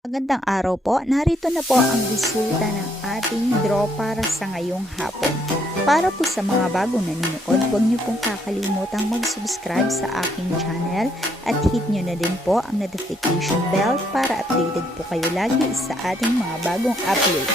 Magandang araw po. Narito na po ang resulta ng ating draw para sa ngayong hapon. Para po sa mga bagong nanonood, huwag niyo pong kakalimutang mag-subscribe sa aking channel at hit niyo na din po ang notification bell para updated po kayo lagi sa ating mga bagong upload.